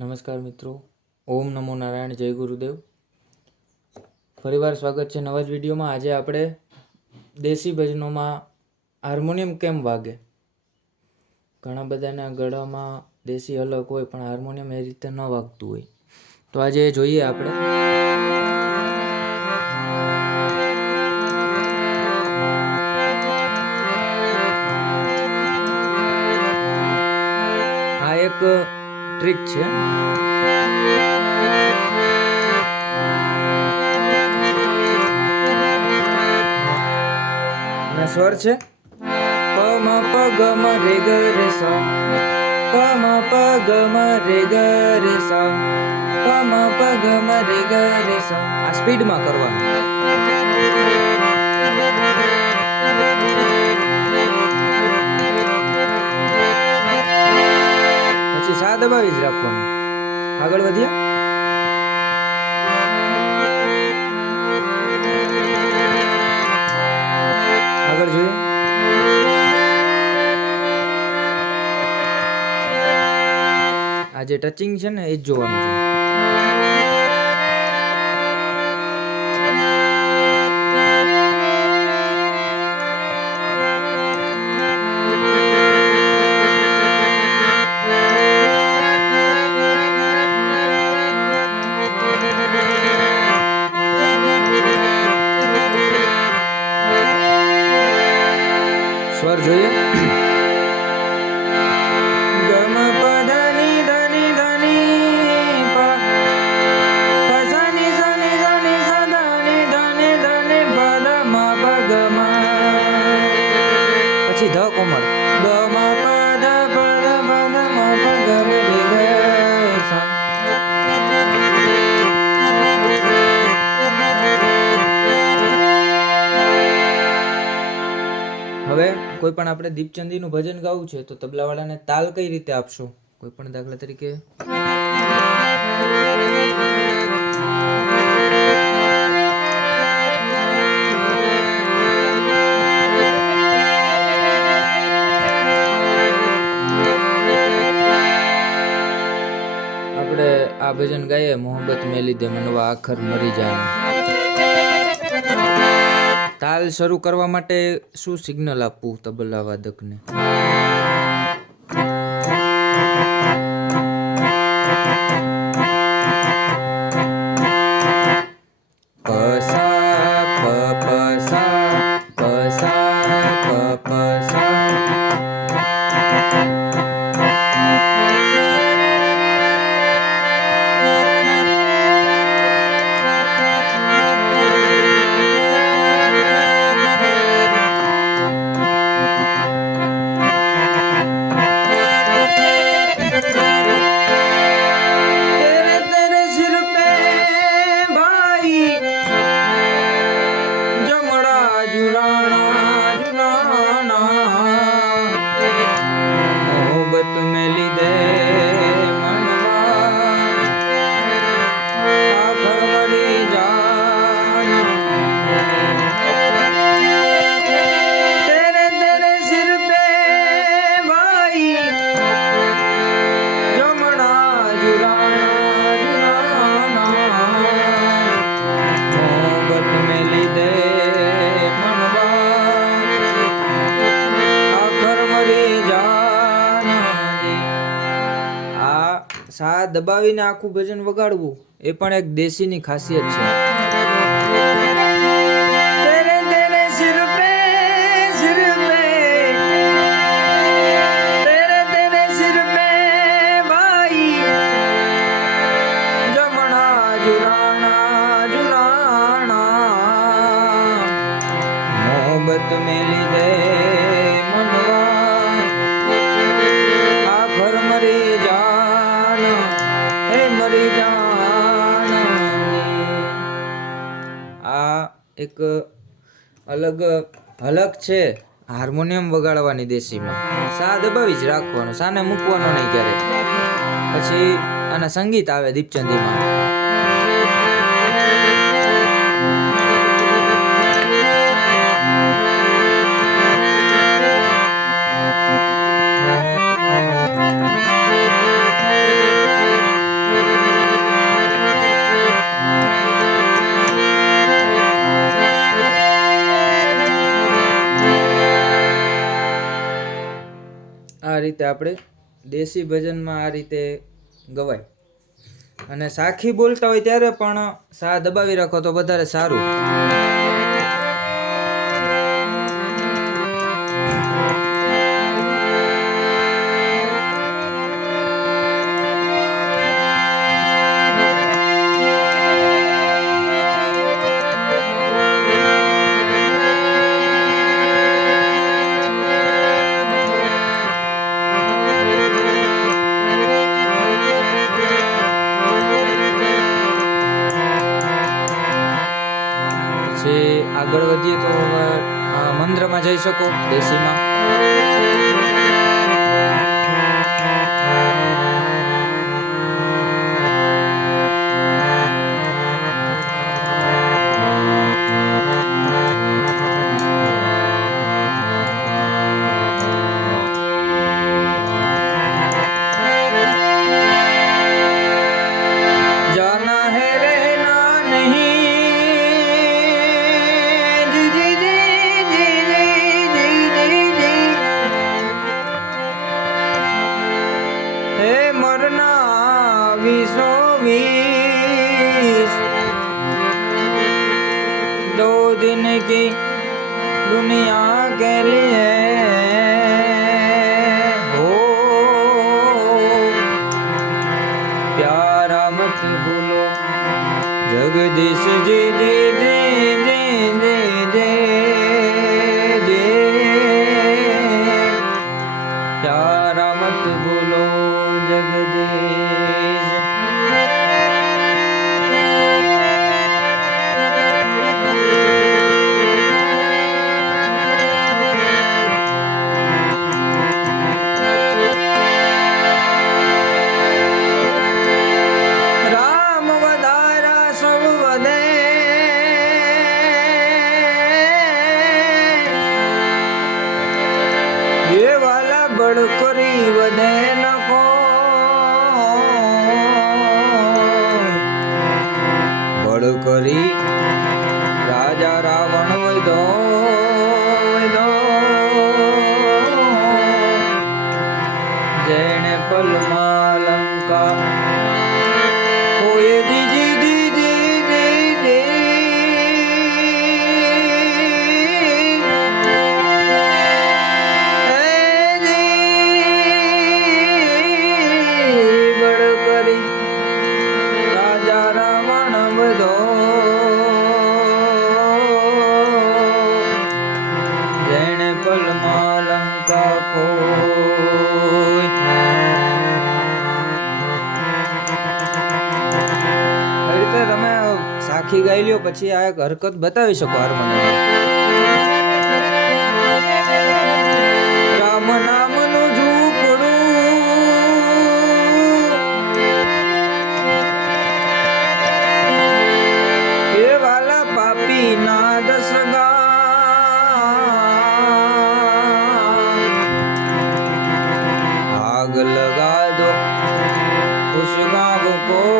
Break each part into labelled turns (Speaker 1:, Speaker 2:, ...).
Speaker 1: નમસ્કાર મિત્રો. ઓમ નમો નારાયણ, જય ગુરુદેવ. ફરીવાર સ્વાગત છે નવા જ વિડીયોમાં. આજે આપણે દેશી ભજનોમાં હાર્મોનિયમ કેમ વાગે? ઘણા બધાના ગળામાં દેશી અલગ હોય, પણ હાર્મોનિયમ એ રીતે ન વાગતું હોય. તો આજે જોઈએ આપણે. આ એક ટ્રીક છે. સ્વર છે? પ મ પ ગ મ રે ગ રે સ. પ મ પ ગ મ રે ગ રે સ. પ મ પ ગ મ રે ગ રે સ. આ સ્પીડમાં કરવાનું. સા દબાવી જ રાખવાનું. આગળ વધીએ. આગળ જોઈએ. આ જે ટચિંગ છે ને, એ જ જોવાનું છે. કોઈ પણ આપણે દીપચંદીનું ભજન ગાવું છે, તો તબલાવાળાને તાલ કઈ રીતે આપશો? કોઈ પણ દાખલા તરીકે. આપણે આ ભજન ગાઈએ, મોહબ્બત મેં લીધે મનવા આખર મરી જાણે. તાલ શરૂ કરવા માટે શું સિગ્નલ આપવું તબલા વાદકને? દબાવીને આખું ભજન વગાડવું એ પણ એક દેશીની ખાસિયત છે. તેરે તેરે સિર એક અલગ અલગ છે હાર્મોનિયમ વગાડવાની દેશીમાં. સા દબાવી જ રાખવાનો, સાને મૂકવાનો નહીં ક્યારે પછી આના સંગીત આવે દીપચંદીમાં. આપણે દેશી ભજનમાં આ રીતે ગવાય. અને સાખી બોલતા હોય ત્યારે પણ સા દબાવી રાખો તો વધારે સારું. આગળ વધીએ તો અ, જઈ શકો દેશીમાં. जगदीश जी जी করি સાખી ગાઈ લ્યો પછી આ એક હરકત બતાવી શકો હાર્મોનિયમ રામ નામનું ઝૂંપડું એ વાલા પાપી ના દસગા આગ લગા દો उस गाँव को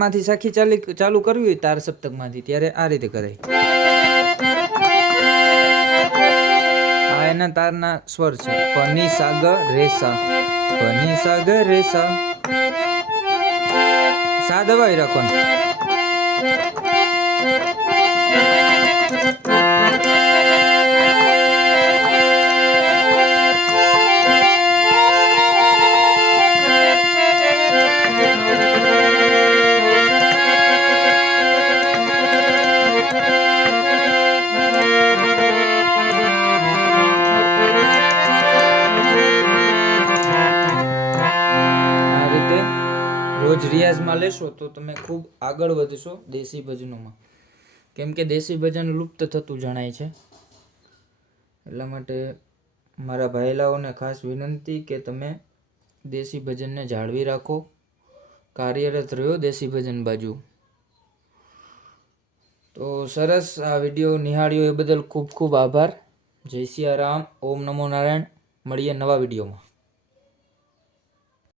Speaker 1: તારમાંથી સાખી ચાલી ચાલુ કરવી હોય તાર સપ્તકમાંથી, ત્યારે આ રીતે કરાય. આ એના તારના સ્વર છે. પની સાગ રેસા પની સાગ રેસા. સા દબાવી રાખવાનું? રિયાઝમાં લેશો તો તમે ખૂબ આગળ વધશો દેશી ભજનોમાં. કેમ કે દેશી ભજન લુપ્ત થતું જણાય છે. એટલા માટે મારા ભાઈલાઓને ખાસ વિનંતી કે તમે દેશી ભજનને જાળવી રાખો. કાર્યરત રહ્યો દેશી ભજન બાજુ. તો સરસ આ વીડિયો નિહાળ્યો એ બદલ ખૂબ ખૂબ આભાર. જય સિયા રામ ઓમ નમો નારાયણ. મળીએ નવા વિડીયોમાં.